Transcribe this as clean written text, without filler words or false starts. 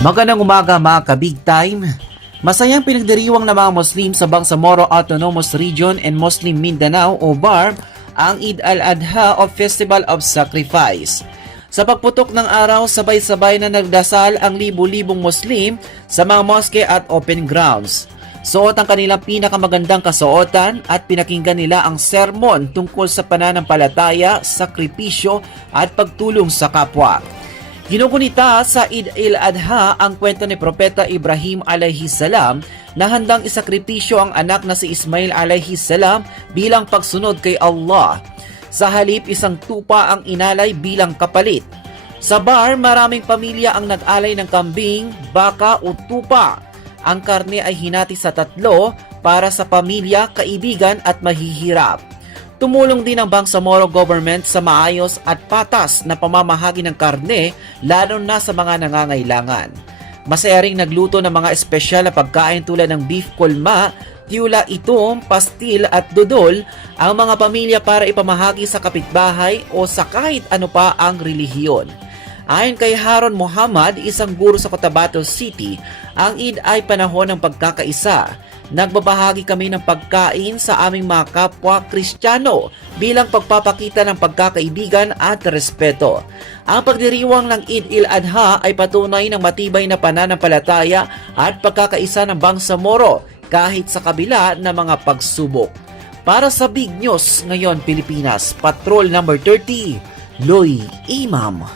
Magandang umaga mga ka-big time. Masayang pinagdiriwang ng mga Muslim sa Bangsamoro Autonomous Region and Muslim Mindanao o BARM ang Eid al-Adha o Festival of Sacrifice. Sa pagputok ng araw, sabay-sabay na nagdasal ang libu-libong Muslim sa mga moske at open grounds. Suot ang kanilang pinakamagandang kasuotan at pinakinggan nila ang sermon tungkol sa pananampalataya, sakripisyo at pagtulong sa kapwa. Ginugunita sa Eid al-Adha ang kwento ni Propeta Ibrahim alayhi salam na handang isakripisyo ang anak na si Ismail alayhi salam bilang pagsunod kay Allah. Sa halip, isang tupa ang inalay bilang kapalit. Sa bar, maraming pamilya ang nag-alay ng kambing, baka o tupa. Ang karne ay hinati sa tatlo para sa pamilya, kaibigan at mahihirap. Tumulong din ang Bangsamoro government sa maayos at patas na pamamahagi ng karne lalo na sa mga nangangailangan. Masaya ring nagluto ng mga espesyal na pagkain tulad ng beef kulma, tiyula itom, pastil at dudol ang mga pamilya para ipamahagi sa kapitbahay o sa kahit ano pa ang relihiyon. Ayon kay Haron Muhammad, isang guro sa Cotabato City, ang Eid ay panahon ng pagkakaisa. Nagbabahagi kami ng pagkain sa aming mga kapwa Kristiyano bilang pagpapakita ng pagkakaibigan at respeto. Ang pagdiriwang ng Eid al-Adha ay patunay ng matibay na pananampalataya at pagkakaisa ng Bangsamoro kahit sa kabila ng mga pagsubok. Para sa Big News Ngayon Pilipinas, Patrol number 30, Loy Imam.